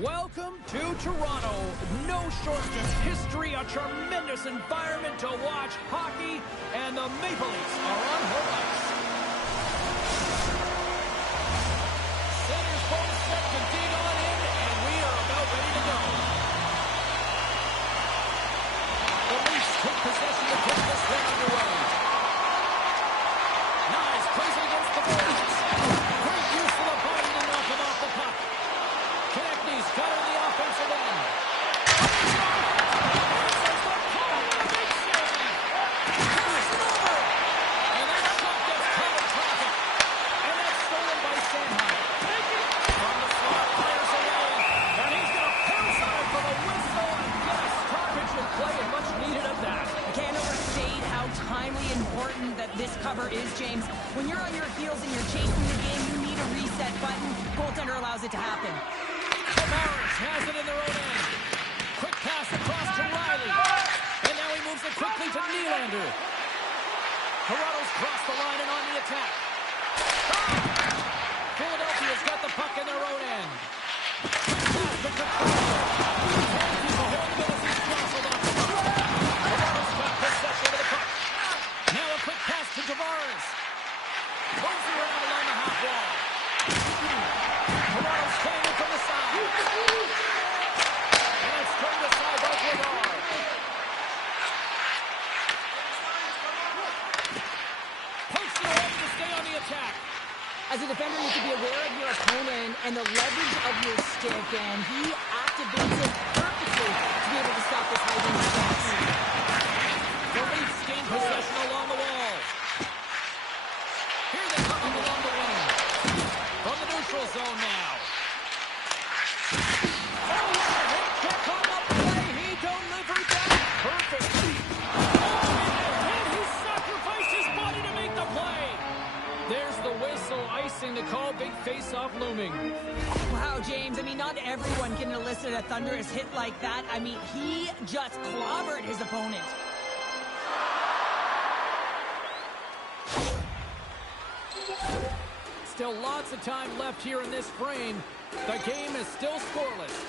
Welcome to Toronto. No shortage of history, a tremendous environment to watch hockey, and the Maple Leafs are on home ice. Center's both set to dig on in, and we are about ready to go. The Leafs take possession to get this thing underway. Nice placing against the boards. Great use of the body to knock him off the puck. Konechny's got it in the offensive end. And that shot gets caught in traffic. And that's stolen by Sanheim. From the slot, fires away. And he's going to pounce on it for the whistle and get a stoppage in play, and much needed of that. I can't overstate how timely and important that this cover is, James. When you're on your heels and you're chasing the game, you need a reset button. Goaltender allows it to happen. Tavares has it in their own end. Quick pass across to Riley. And now he moves it quickly to Nylander. Toronto's crossed the line and on the attack. Philadelphia's got the puck in their own end. Quick pass to Couturier. Can't keep a hold of it as he's jostled off the puck. Toronto's got possession of the puck. Now a quick pass to Tavares. Goes around along the half wall. Toronto's playing it from the side. And it's turned aside by Bledar. Pokes it away to stay on the attack. As a defender, you should be aware of your opponent and the leverage of your stick, and he activates it perfectly to be able to stop this hiding defense. The Leafs gain possession along the wall. Here they come along the wing. From the neutral zone now. Oh, hit check on the play. He delivered that perfectly. Oh, and he sacrificed his body to make the play. There's the whistle, icing to call, big face-off looming. Wow, James, I mean, not everyone can elicit a thunderous hit like that. I mean, he just clobbered his opponent. Still lots of time left here in this frame. The game is still scoreless.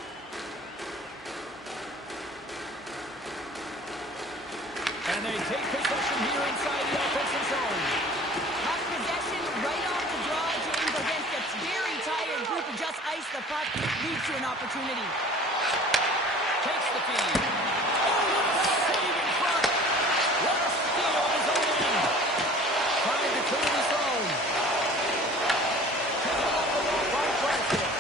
And they take possession here inside the offensive zone. Have possession right off the draw, James, against a very tired group, and just ice the puck leads to an opportunity. Takes the feed. Oh, what a save in front. What a steal of his own end. Trying to clear the zone. Taken off the wall by Drysdale.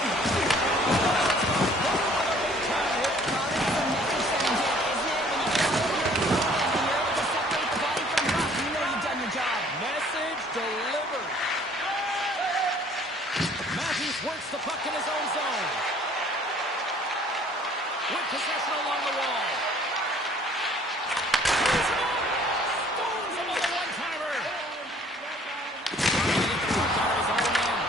Another big time hit. It's a message sending hit, isn't it? When you get all over your opponent and you're able to separate the body from the puck, you know you've done your job. Message delivered. Matthews works the puck in his own zone. With possession along the wall. Stones another one-timer. Trying to get the puck out of his own end.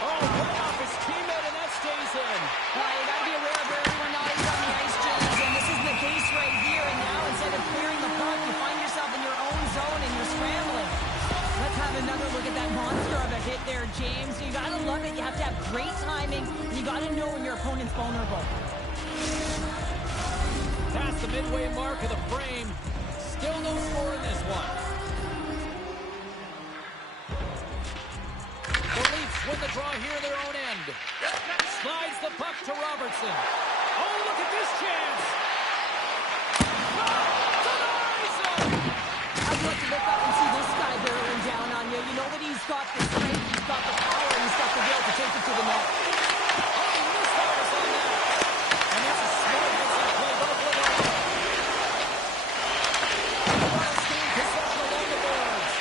Oh, right off his teammate, and that stays in. You got to be aware of where everyone now is on the ice, James, and this is the base right here, and now instead of clearing the puck, you find yourself in your own zone and you're scrambling. Let's have another look at that monster of a hit there, James. You got to love it. You have to have great timing, and you got to know when your opponent's vulnerable. Past the midway mark of the frame. Still no score in this one. The Leafs win the draw here in their own end. Slides the puck to Robertson. Oh, look at this chance. To the ice zone. I'd like to look up and see this guy barreling down on you. You know that he's got the strength, he's got the power, and he's got the will to take it to the net. Oh, he missed Harris on that. And that's a smart exit play by Bledar. Toronto's gained possession along the boards.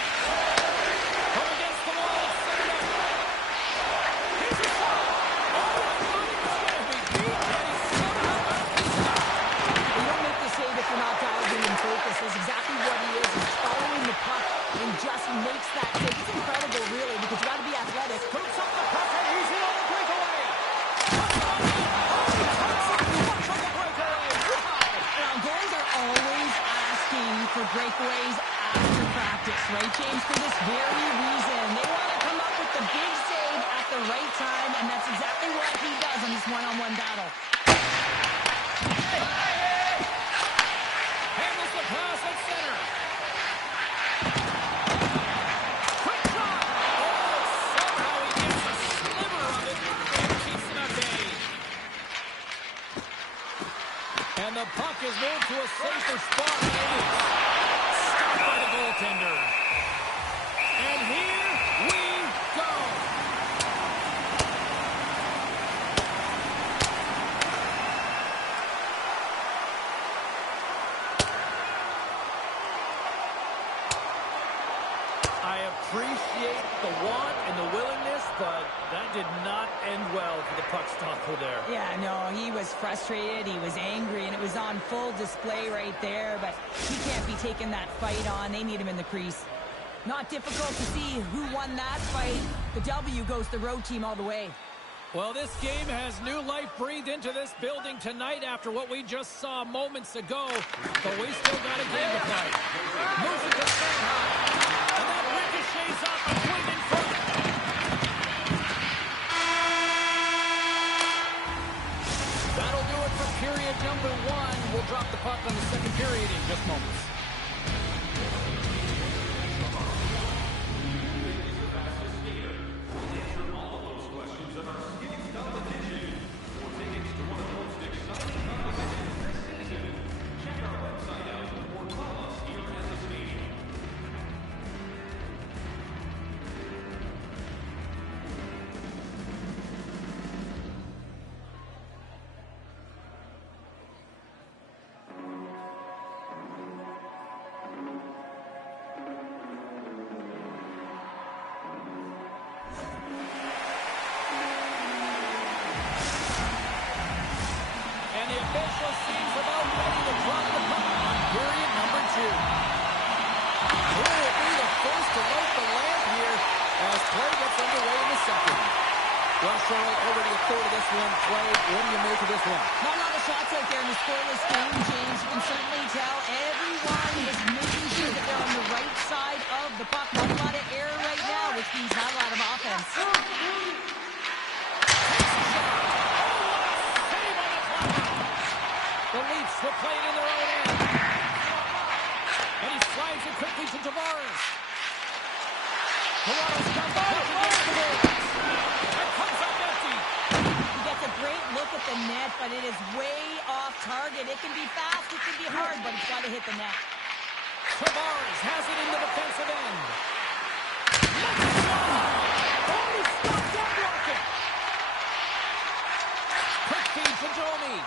From against the wall, it's centered up. Here's a shot. Oh, I thought he was going to be beat, and he somehow got the stop. You don't make the save if you're not dialed in and focused. That's exactly what he is. He's following the puck and just makes that save. It's incredible, really, because you got to be athletic. Scoops up the puck and he's in on the breakaway. Now, goalies are always asking for breakaways after practice, right, James? For this very reason. They want to come up with the big save at the the right time, and that's exactly what he does in this one-on-one battle. Handles the pass at center. Quick shot. Oh, somehow he gets a sliver of it and keeps him at bay. And the puck is moved to a safer spot. Stopped by the goaltender. And here we go. I appreciate the want and the willingness, but that did not end well for the puck stopper there. Yeah, no, he was frustrated, he was angry, and it was on full display right there, but he can't be taking that fight on. They need him in the crease. Not difficult to see who won that fight. The W goes the road team all the way. Well, this game has new life breathed into this building tonight after what we just saw moments ago, but we still got a game to play. Moves it to Sanheim, and that ricochets off a wing in front. That'll do it for period number 1. We'll drop the puck on the second period in just moments. Official seems about ready to drop the puck on period number 2. Who will be the first to light the lamp here as play gets underway in the second? Well, Cheryl, already a third of this one played. What do you make of this one? Not a lot of shots out there in the scoreless game, James. You can certainly tell everyone is making sure that they're on the right side of the puck. Not a lot of error right now, which means not a lot of offense. The Leafs will play it in their own end. And he slides it quickly to Tavares. Tavares comes up against the goal. And comes up empty. He gets a great look at the net, but it is way off target. It can be fast, it can be hard, but it's got to hit the net. Tavares has it in the defensive end. Next shot. Oh, he stopped that rocket. Quick feed to Domi.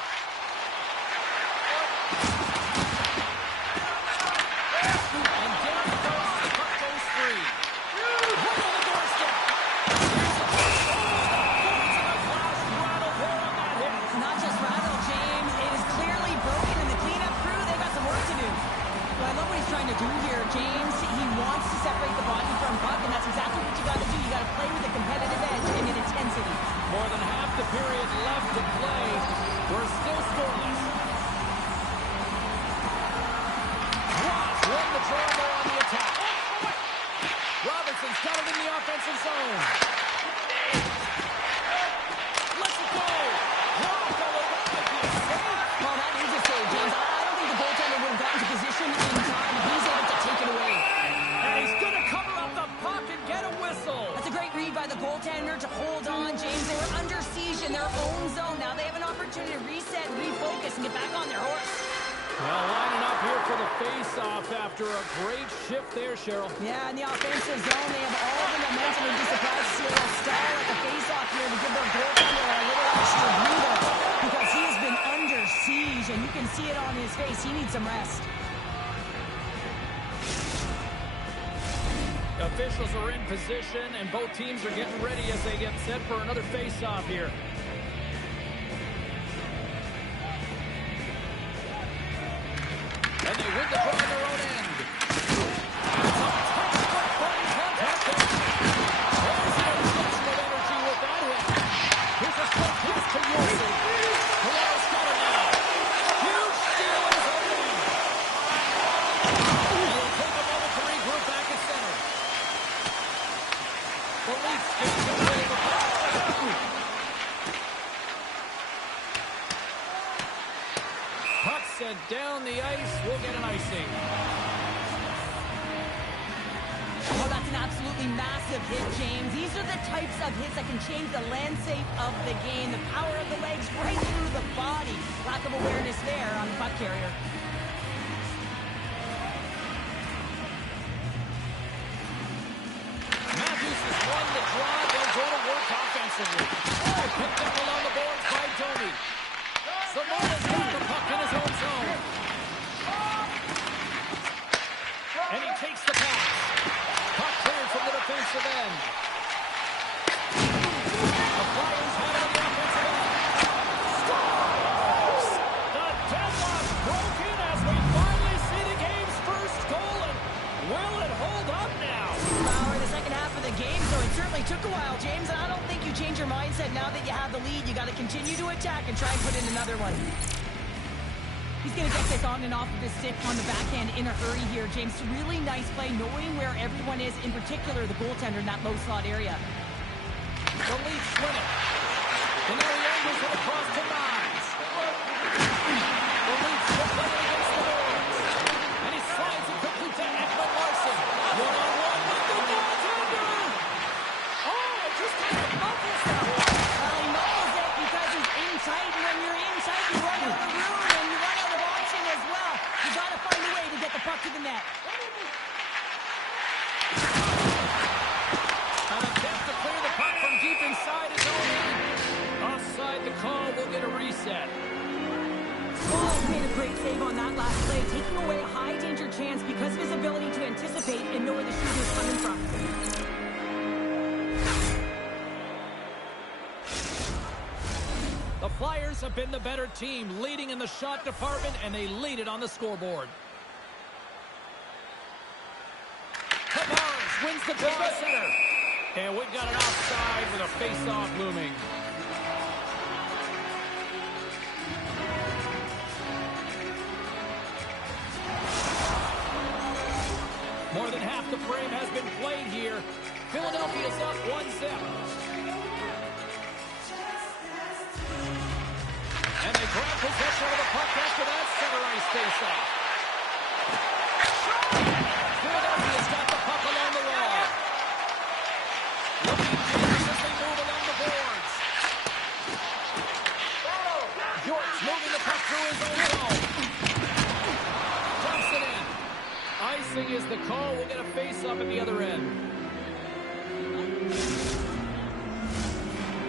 Do here, James. He wants to separate the body from puck, and that's exactly what you got to do. You got to play with a competitive edge and an intensity. More than half the period left to play. We're still scoreless. Ross won the draw there on the attack. Robertson's got it in the offensive zone. Let's go. Rocco, that might be a save. Well, that is a save, James. I don't think the goaltender would have gotten to position in time. He's able to take it away. And he's going to cover up the puck and get a whistle. That's a great read by the goaltender to hold on, James. They were under siege in their own zone. Now they have an opportunity to reset, refocus, and get back on their horse. Well, lining up here for the face-off after a great shift there, Cheryl. Yeah, in the offensive zone, they have all the momentum. We'd be surprised to see a little stall at the face-off here to give their goaltender a little extra breather because he has been under siege, and you can see it on his face. He needs some rest. Officials are in position, and both teams are getting ready as they get set for another face-off here. And they win the draw in their own end. Contact there. There's an injection of energy with that hit. Here's a straight pass to Yossi. Perez got it now. Huge steal in his own end. He'll take a moment to regroup back at center. The Leafs get control of the puck. sent down the ice will get an icing. Oh, that's an absolutely massive hit, James. These are the types of hits that can change the landscape of the game. The power of the legs right through the body. Lack of awareness there on the puck carrier. Matthews has won the draw. They'll go to work offensively. Oh, picked up along the boards by Domi. Samoa's got the puck in his own zone. And he takes the pass. Puck cleared from the defensive end. The Flyers have it on the offensive end. Scores! The deadlock broken as we finally see the game's first goal. And will it hold up now? Power in the second half of the game, so it certainly took a while, James. And I don't think you change your mindset now that you have the lead. You got to continue to attack and try and put in another one. He's going to get this on and off of his stick on the backhand in a hurry here, James. Really nice play, knowing where everyone is, in particular the goaltender in that low slot area. The Leafs win it. And now the angles it across to Nyes. The Leafs will play it against the boards. And he slides it quickly to Ekman Larsson. One-on-one with the goaltender. Oh, it just kind of muffles him. Well, he muffles it because he's in tight, and when you're in tight, you run out of room, and you run out of option as well. You got to find a way to get the puck to the net. An attempt to clear the puck from deep inside his own end. Offside the call will get a reset. Oh, made a great save on that last play, taking away a high-danger chance because of his ability to anticipate and know where the shooter is coming from. The Flyers have been the better team, leading in the shot department, and they lead it on the scoreboard. Tavares wins the draw center. And we've got an offside with a face-off looming. More than half the frame has been played here. Philadelphia's up 1-0. And they grab possession of the puck after that center ice face-off. Philadelphia's got the puck along the wall. Looking dangerous as they move along the boards. York's moving the puck through his own zone. Dumps it in. Icing is the call. We'll get a face-off at the other end.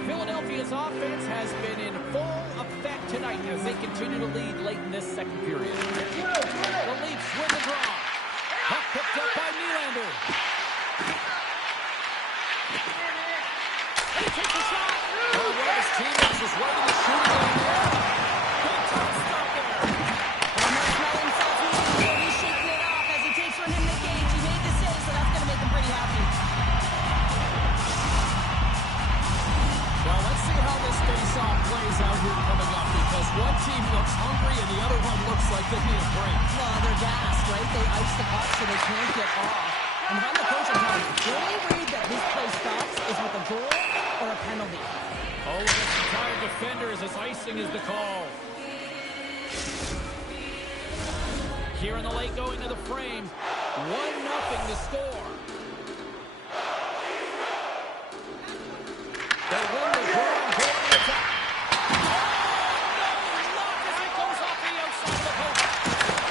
Philadelphia's offense has been in full effect tonight as they continue to lead late in this second period. The Leafs win the draw. Puck picked up by Nylander. And he takes a shot. Oh, one of his teammates is waiting to shoot it there. Good time stop there. And there's Nolan Selfie. He's shaking it off as he takes one in the cage. He made the save, so that's going to make him pretty happy. Well, let's see how this face-off plays out here coming up, because one team looks hungry and the other one looks like they need a break. Well, they're gassed, right? They ice the puck so they can't get off. And if I'm the coach, I'm telling you, the only way that this play stops is with a goal or a penalty. Oh, and it's the tired defenders as icing is the call. Here in the late going to the frame. 1-0 to score. They win the draw and go on the attack. As it goes off the outside of the post.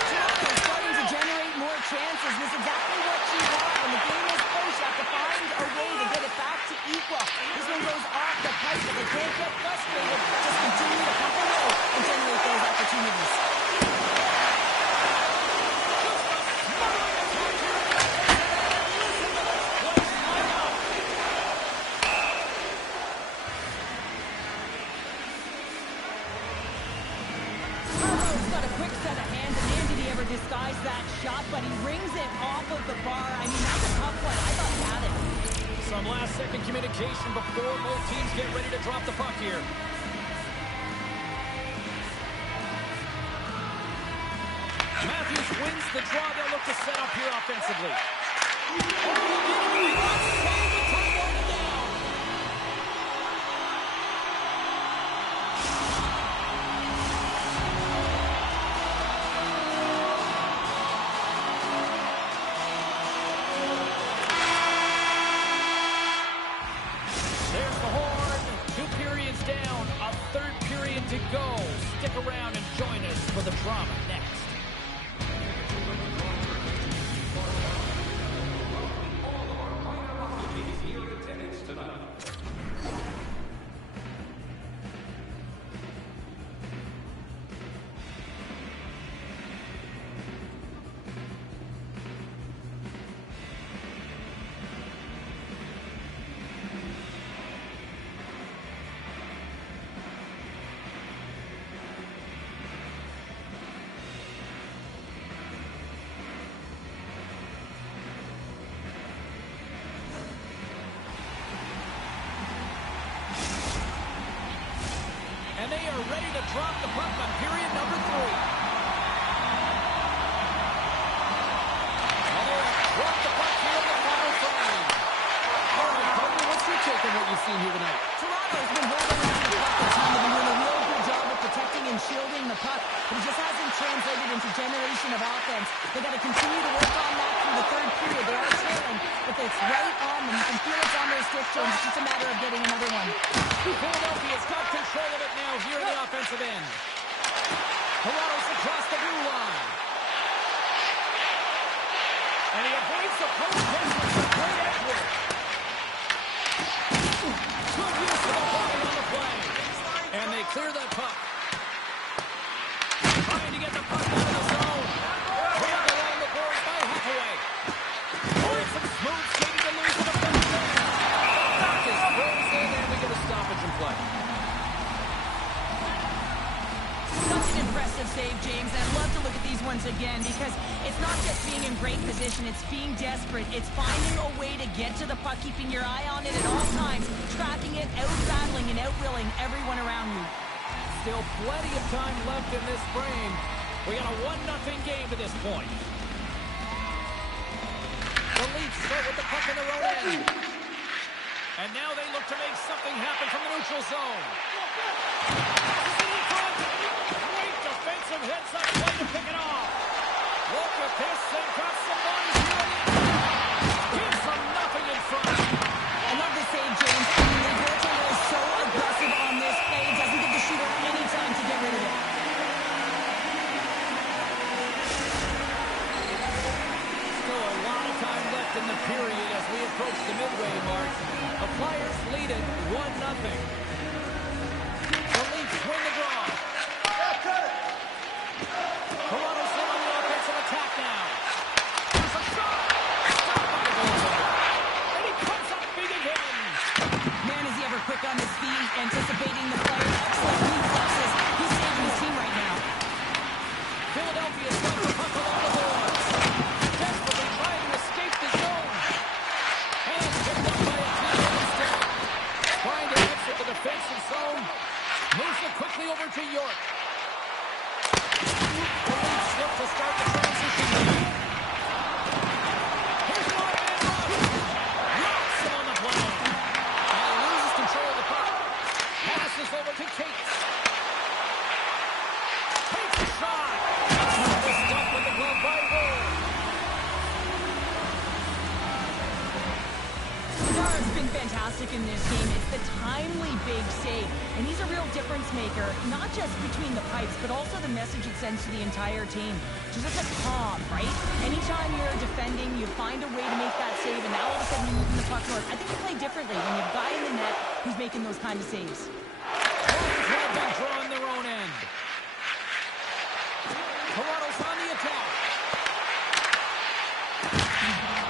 Toronto's starting to generate more chances. This is exactly what you want. When the game is close, you have to find a way to get it back to equal. This one goes off the pipe, but they can't get frustrated. Just continue to pump away and generate those opportunities. Disguise that shot, but he rings it off of the bar. I mean, that's a tough one. I thought he had it. Some last-second communication before both teams get ready to drop the puck here. Matthews wins the draw. They'll look to set up here offensively. to go. Stick around and join us for the drama next. And they are ready to drop the puck on period number 3. And they have dropped the puck here in the final frame. All right, partner, what's your take on what you've seen here tonight? Toronto's been holding on to the puck. The team has been doing a real good job of protecting and shielding the puck, but it just hasn't translated into generation of offense. They've got to continue to work on that through the third period. They are trailing, but it's right on them. You can feel it's on their stick, James. It's just a matter of getting another one. Philadelphia's got control of it now here in the offensive end. Toronto's across the blue line. And he avoids the post pass with some great effort. Good use of the body on the play. And they clear that puck. Trying to get the puck out of the zone. Pulled along the boards by Hathaway. Doing some smooth skating to lose the defense there. Puck is frozen and we get a stoppage in play. Such an impressive save, James. I'd love to look at these ones again because it's not just being in great position, it's being desperate. It's finding a way to get to the puck, keeping your eye on it at all times, tracking it, out-battling and out-willing everyone around you. Still plenty of time left in this frame. We got a 1-0 game to this point. The Leafs start with the puck in their own end. And now they look to make something happen from the neutral zone. Great defensive heads-up play to pick it off. Look at this, they've got some bodies here. Gives them nothing in front. I love the save, James. I mean, the goaltender is so aggressive on this play. It doesn't give the shooter any time to get rid of it. Still a lot of time left in the period as we approach the midway mark. The Flyers lead it 1-0. The Leafs win the draw. Toronto's in on the offensive attack now. There's a shot. Stopped by the goaltender. And he comes up big again. Man, is he ever quick on his feet, anticipating the play. Excellent reflexes. He's saving his team right now. Philadelphia's got the puck along the boards. Desperately trying to escape the zone. And picked up by a teammate instead. Trying to exit the defensive zone. Moves it quickly over to York. The Leafs look to start the transition game. Here's an all-man rush. Knocks him on the play. And he loses control of the puck. Passes over to Cates. Takes a shot. The stop with the glove by Ward. Bedard's been fantastic in this game. It's the timely big save. And he's a real difference maker, not just between the pipes, but also the message it sends to the entire team. Just a calm, right? Anytime you're defending, you find a way to make that save, and now all of a sudden you're moving the puck north. I think you play differently when you have a guy in the net who's making those kind of saves. Toronto's had a big draw on their own end. Toronto's on the attack.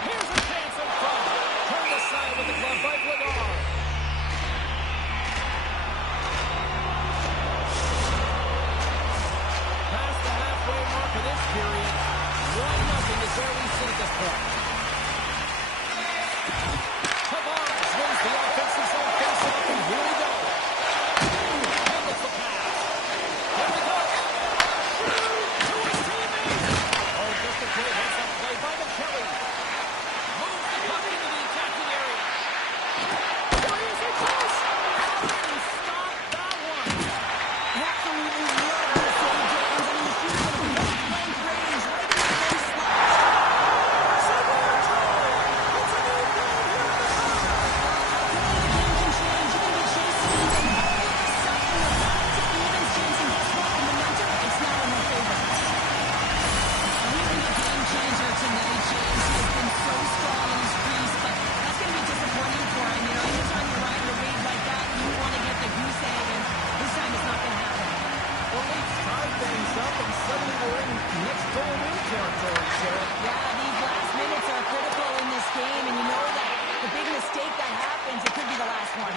Here's a chance in front. Turned aside with the glove by Vladar. Past the halfway mark of this period, 1-0 is where we sit at this point. Tavares wins the offensive zone face-off, and here we go. And it's the pass. Here we go. To his teammate. Oh, just a great heads-up play by McKelly. Moves the puck into the attacking area. Here he is, he goes. And stop that one. Absolutely love this save, James. I mean, the shooter's going to be point blank range right in the face slot. up, and suddenly we're in next door win territory, Sarah. Yeah, these last minutes are critical in this game, and you know that the big mistake that happens, it could be the last one.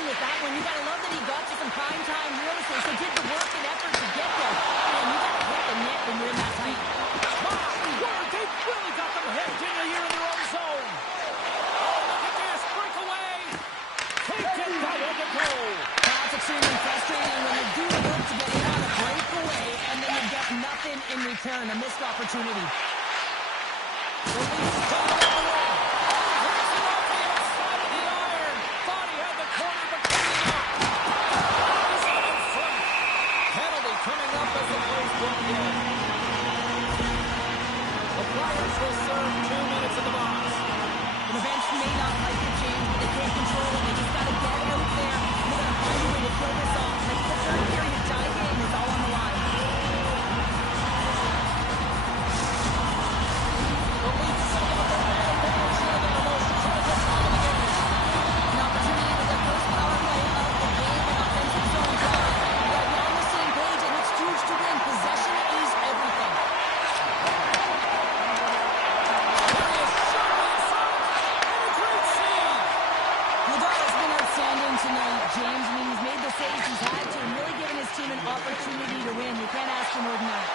With that one, you gotta love that he got you some prime time real estate, so did the work and effort to get there. And you gotta hit the net when you're in that tight. They've really got them hedged in here in their own zone. Oh, look at this breakaway. Taken by Ogapo. That's extremely frustrating when you do the work to get in on a breakaway, and then you get nothing in return, a missed opportunity. The Leafs coming up the wing. Hits it off the outside of the iron. Thought he had the corner, but coming up. He's out in front. Penalty coming up as the play's brought in. The Flyers will serve 2 minutes in the box. The bench may not like the change, but they can't control it. They just gotta get out there. They gotta find a way to kill this off. Like the third period tie game is all on the line. The Leafs setting up a man advantage here in the motion, trying to get top of the game. An opportunity with their first power play of the game and offensive zone drive. You gotta be on the same page, and it's huge to win. Possession is everything. Nadal's been outstanding tonight, James. I mean, he's made the saves he's had to and really given his team an opportunity to win. You can't ask for more than that.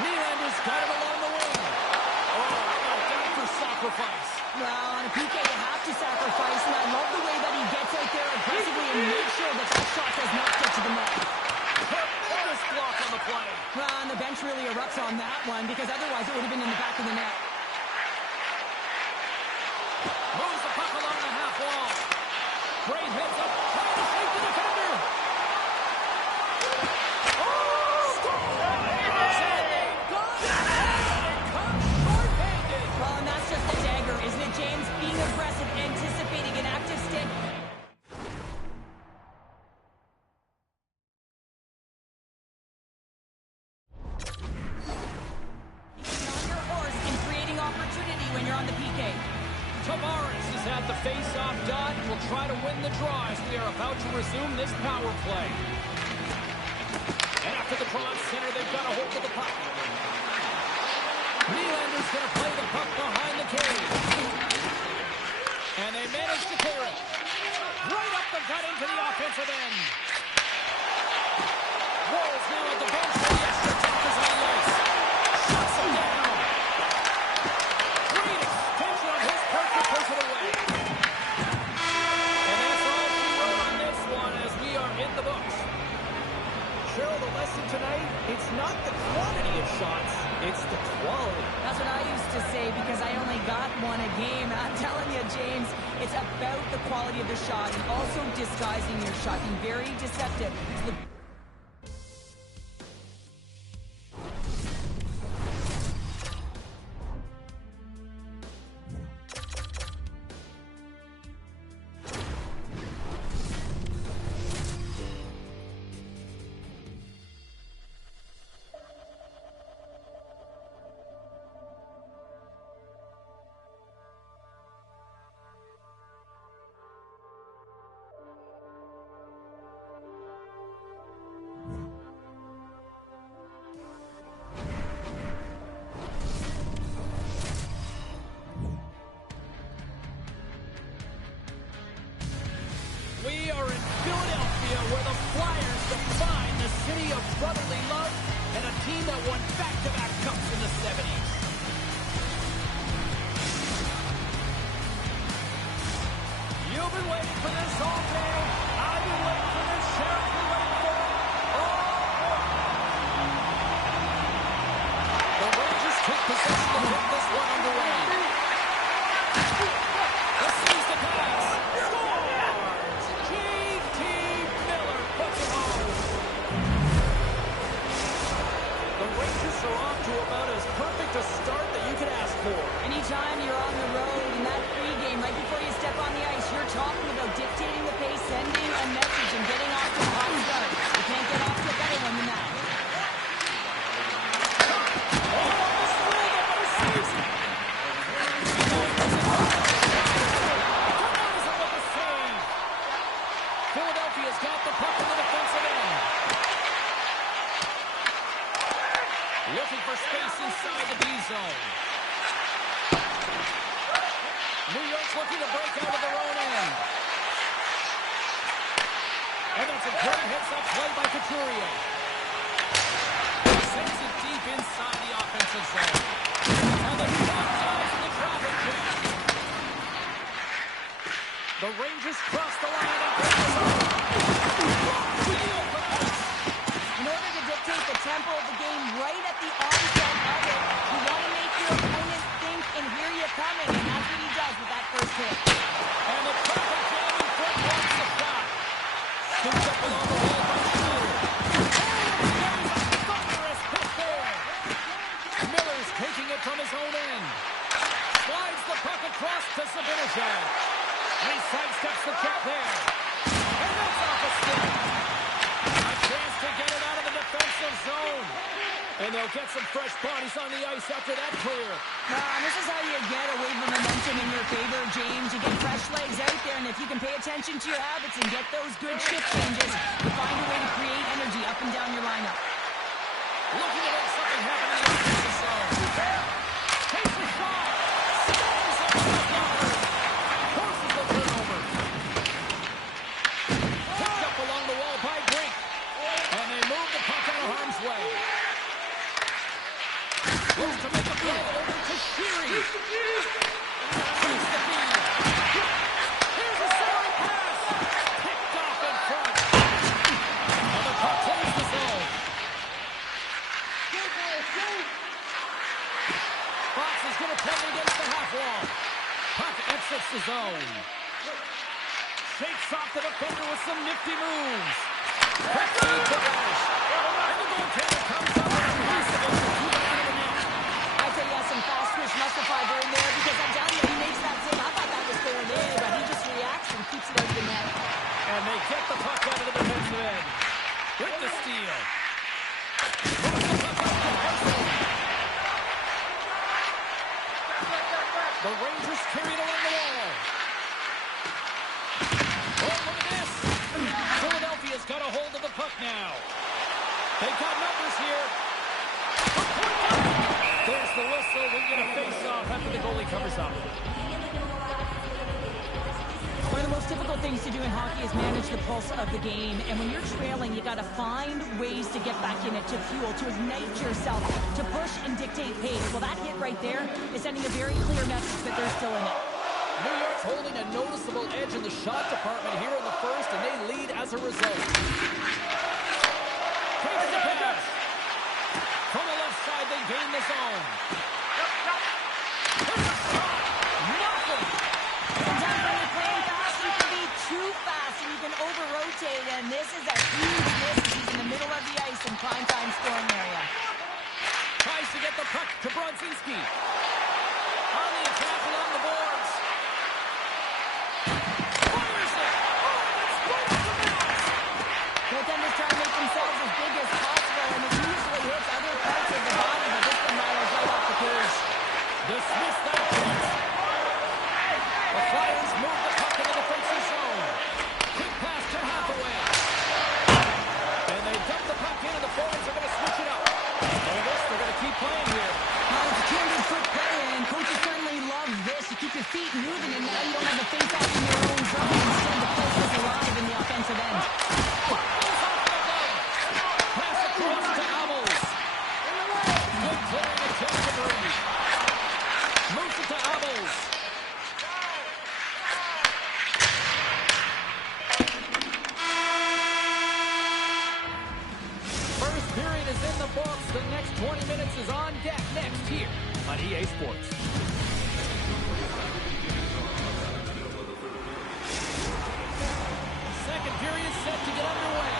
Nylander's got it along the wing. Oh, how about that for sacrifice? Well, on a PK, you have to sacrifice, and I love the way that he gets out there aggressively and makes sure that that shot does not get to the net. Tremendous block on the play. Well, and the bench really erupts on that one, because otherwise it would have been in the back of the net. Moves the puck along the half wall. Great heads up, trying to shake the defender. Well, and that's just a dagger, isn't it, James? Being aggressive, anticipating an active stick. On your horse and creating opportunity when you're on the PK. Tavares has had the face-off dot. Will try to win the draw as we are about to resume this power play. And after the draw in center, they've got a hold of the puck. Nylander's going to play the puck behind the cage. And they manage to clear it. Right up the gut into the offensive end. Wolves now at the bench for the extra tackers on the ice. Shuts him down. Great extension on his part to push it away. And that's all she wrote on this one as we are in the books. Cheryl, the lesson tonight, it's not the quantity of shots, it's the quality. That's what I used to say because I only got one a game. I'm telling you, James, it's about the quality of the shot and also disguising your shot, being very deceptive. Philadelphia's got the puck in the defensive end. Looking for space inside the B zone. New York's looking to break out of their own end. And that's a great heads-up play by Couturier. Sends it deep inside the offensive zone. And the shot dives in the traffic jam. The Rangers cross the line and break the zone. In order to dictate the tempo of the game right at the onset of it, you want to make your opponent think and hear you coming, and that's what he does with that first hit. And the traffic jam in front blocks the shot. Scoops up along the wall by Miller. Thunderous hit there. Miller's taking it from his own end. Slides the puck across to Zibanejad. And he sidesteps the check there. And that's off a stick. A chance to get it out of the defensive zone. And they'll get some fresh bodies on the ice after that clear. And this is how you get a wave of momentum in your favor, James. You get fresh legs out there, and if you can pay attention to your habits and get those good shift changes, you find a way to create energy up and down your lineup. Looking to make something happen in the offensive zone. Takes a shot. Stands up to the cover. Forces the turnover. Picked up along the wall by Brink. And they move the puck out of harm's way. Looks to make a play over to Sheary. Takes the feed. Here's a centering pass. Picked off in front. And the puck clears the zone. Fox is going to play it against the half wall. Puck exits the zone. Shakes off the defender with some nifty moves. Quick feed to Rush. And the goaltender comes up with a pass against the two back of the net. I tell you, some fast twitch muscle fiber in there, because I'm telling you, he makes that save. I thought that was going in, but he just reacts and keeps it out of the net. And they get the puck out of the defensive end. With the steal. Moves the puck out to Hudson. The Rangers carry it along the wall. Oh, look at this. Philadelphia's got a hold of the puck now. They've got numbers here. There's the whistle. We get a face-off after the goalie covers up. One of the most difficult things to do in hockey is manage the pulse of the game. And when you're trailing, you got to find ways to get back in it, to fuel, to ignite yourself, to push and dictate pace. Well, that hit right there is sending a very clear message that they're still in it. New York's holding a noticeable edge in the shot department here in the first, and they lead as a result. Takes the pass. From the left side, they gain the zone. Nothing. Sometimes when you're playing fast, you can be too fast and you can over-rotate, and this is a huge miss. He's in the middle of the ice in prime-time scoring area. Tries to get the puck to Brodzinski. On the attack along the boards. Fires it. Oh, that's right off the mask. Goaltenders try to make themselves as big as possible, and it usually hits other parts of the body, but this one rattles right off the cage. Dismiss that chance. The Flyers move the puck in the defensive zone. Quick pass to Hathaway. And they dump the puck in, and the forwards are going to switch it up. And this, they're going to keep playing here. Now it's a 200-foot play, and coaches certainly love this. You keep your feet moving, and now you don't have a face-off in your own zone. Instead, the play is alive in the offensive end. Puck goes off the glove. Pass across to Amos. Good clearing attempt to Brady. Moves it to Amos. First period is in the books. The next 20 minutes is on deck next here on EA Sports. Second period set to get underway.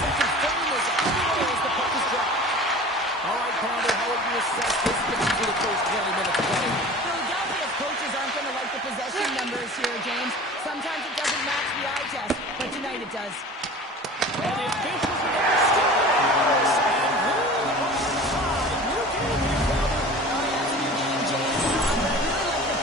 Second frame is underway as the puck is dropped. All right, Pounder, how would you assess this game for the first 20 minutes play? Philadelphia's coaches aren't going to like the possession numbers here, James. Sometimes it doesn't match the eye test, but tonight it does. And the officials are going to stop it. And we're on side. New game here, Pounder. Oh, yeah, it's a new game, James. But I really like the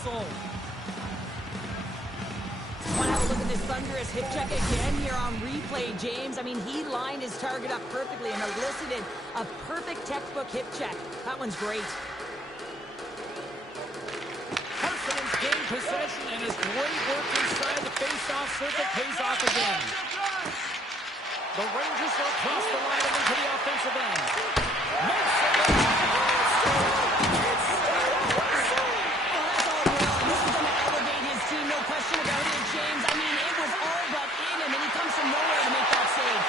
whistle. Want to have a look at this thunderous hip check again here on replay, James. I mean, he lined his target up perfectly and elicited a perfect textbook hip check. That one's great. Parsons gained possession, and his great work inside the face-off circle pays off again. The Rangers are across the line and into the offensive end. Makes it. No question about it, James. I mean, it was all but in him, and he comes from nowhere to make that save.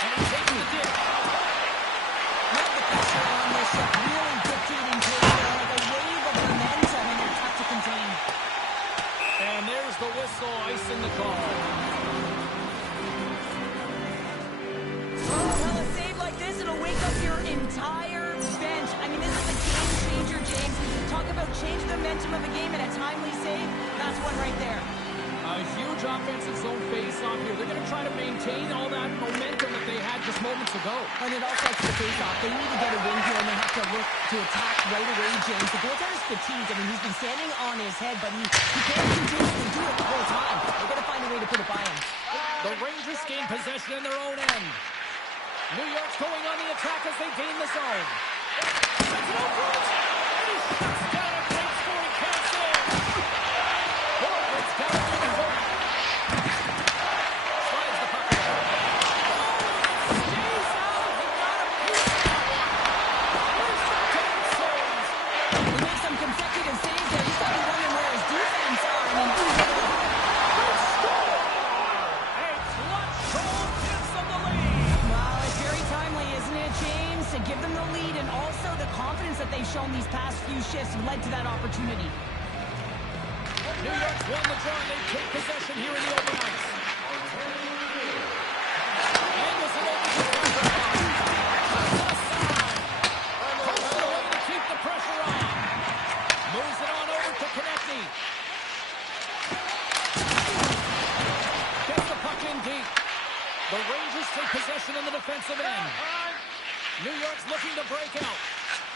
And he's taking the dip. Love the pressure on this shot. Really dictating pace there, like a wave of momentum, and they're tough to contain. And there's the whistle, icing the call. Well, a save like this, it'll wake up your entire bench. I mean, this is a game changer, James. Talk about changing the momentum of a game and a timely save. That's one right there. A huge offensive zone face-off here. They're going to try to maintain all that momentum that they had just moments ago. And it all starts with the face-off. They need to get a win here, and they have to look to attack right away, James. The goaltender's fatigued. I mean, he's been standing on his head, but he can't continuously do it the whole time. They're going to find a way to put it by him. The Rangers gain possession in their own end. New York's going on the attack as they gain the zone. Shuts down a great scoring pass there. Horwitz got it in the hole. Slides the puck away. Stays out. He got a piece of that one. He made some consecutive saves there. He's got to be wondering where his defense are. I mean, A clutch goal gives them the lead. well, it's very timely, isn't it, James? To give them the lead, and also the confidence that they've shown these past few shifts led to that opportunity. New York's won the draw. They take possession here in the open ice. Anderson over to Posts it away to keep the pressure on. Moves it on over to Konechny. Gets the puck in deep. The Rangers take possession in the defensive end. New York's looking to break out.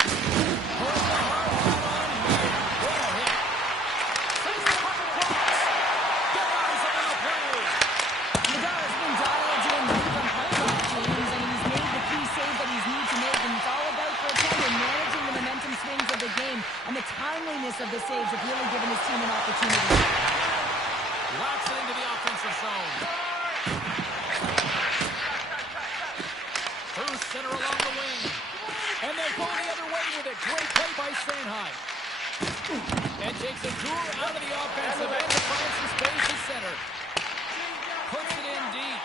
Pulls the hard hat on here. What a hit. Sends the puck across. Guys on the play. Nadal's been dialed in from puck-off, James. I mean, he's made the key save that he's needed to make, and it's all about, for a tender, managing the momentum swings of the game, and the timeliness of the saves have really given his team an opportunity. Locks it into the offensive zone. Through center along the wing. And they're going the other way with it. Great play by Sanheim. And takes a tour out of the offensive end to find some space in center. Puts it in deep.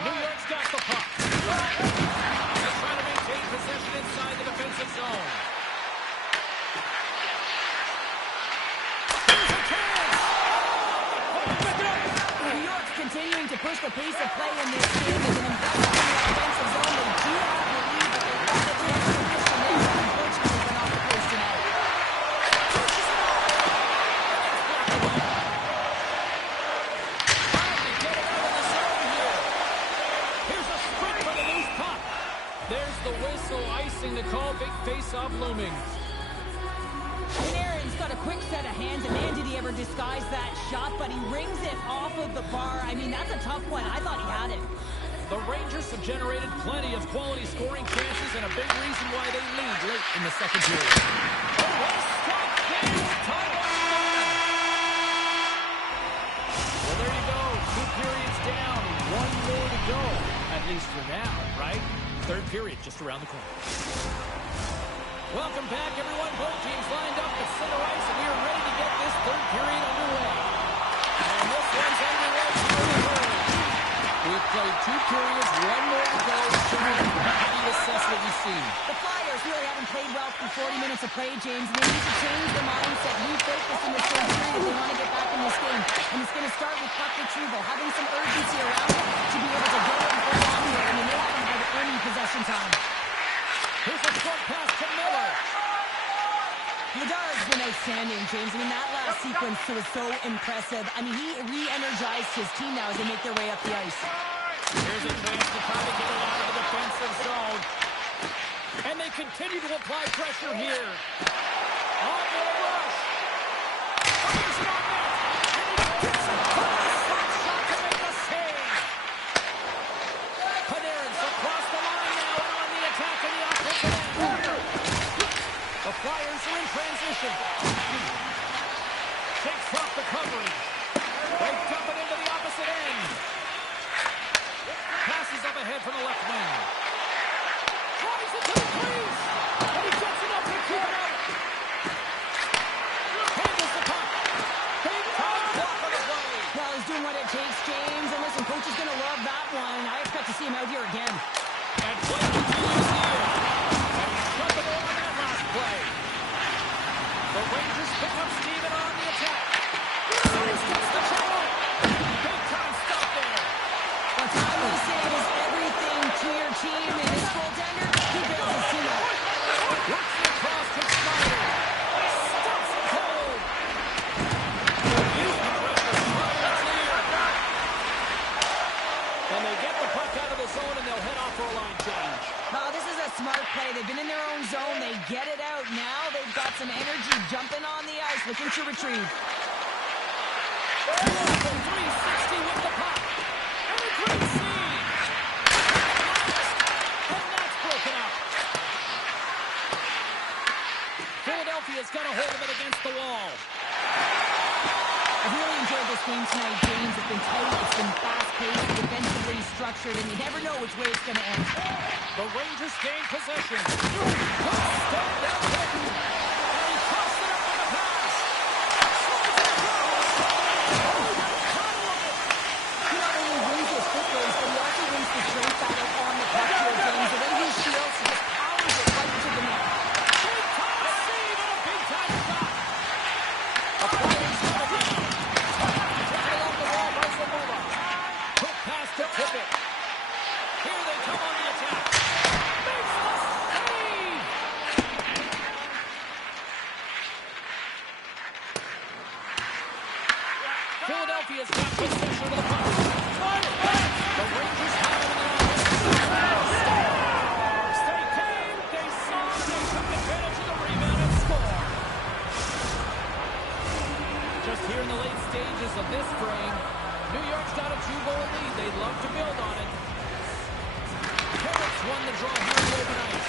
New York's got the puck. They're trying to maintain possession inside the defensive zone. Here's a chance. New York's continuing to push the pace of play in this game as an investment in the offensive zone. They do have the lead, but they thought that they had the position there, and unfortunately went off the post tonight. Trying to get it out of the zone here. Here's a sprint for the loose puck. There's the whistle, icing the call. Big face-off looming. Panarin's got a quick set of hands, and man, did he ever disguise that shot, but he rings it off of the bar. I mean, that's a tough one. I thought he had it. The Rangers have generated plenty of quality scoring chances and a big reason why they lead late in the second period. The West Strike gains time. Well, there you go. 2 periods down, 1 more to go. At least for now, right? Third period just around the corner. Welcome back, everyone. Both teams lined up at center ice, and we are ready to get this third period underway. And this one's underway here in the third. We've played 2 periods, 1 more to go. How do you assess what you see? The Flyers really haven't played well for 40 minutes of play, James. They need to change their mindset, refocus in this third period if they want to get back in this game. And it's going to start with puck retrieval, having some urgency around it to be able to get it and hold on there. I mean, they haven't had any possession time. Here's a short pass to Miller. Ladar's been outstanding, James. I mean, that last sequence was so impressive. I mean, he re-energized his team now as they make their way up the ice. Here's a chance to try to get it out of the defensive zone. And they continue to apply pressure here. On the run. possession. Shakes off the coverage. They dump it into the opposite end. Passes up ahead from the left wing. Drives it to the crease. And he gets it up to keep it out. Handles the puck. Big time block on the play. Well, he's doing what it takes, James. And listen, coach is going to love that one. I expect to see him out here again. And play continues here. And he shut the door on that last play. The Rangers pick up Steven on the attack. Sides gets the channel. Big time stop there. What I will say is everything to your team, and this goaltender, he builds his team up. Works it across to Snyder. Stops it cold. Using the pressure. It's clear. And they get the puck out of the zone, and they'll head off for a line change. Oh, this is a smart play. They've been in their own zone. They get it out. Now they've got some energy jumping on the ice, looking to retrieve. 360 with the puck. And a great save. And that's broken up. Philadelphia's got a hold of it against the wall. I've really enjoyed this game tonight, James. It's been tight, it's been fast-paced, defensively structured, and you never know which way it's going to end. The Rangers gain possession. Step down Clinton. And he tossed it up on the pass. Slides it across. Oh, he got a tunnel on it. He not only wins his foot race, but he also wins the strength battle on the puck here, James. The way he shields, he just powers it right to the net. Big time save and a big time shot. A player's got it down. Took it along the wall by Zamula. Quick pass to Tippett. Here they come on the attack. Makes the save. Philadelphia's got possession of the puck. The Rangers have it in their own. They came, they saw, they took advantage of the rebound and score. Just here in the late stages of this frame, New York's got a 2-goal lead. They'd love to build on it. Carrots won the draw here in the open ice.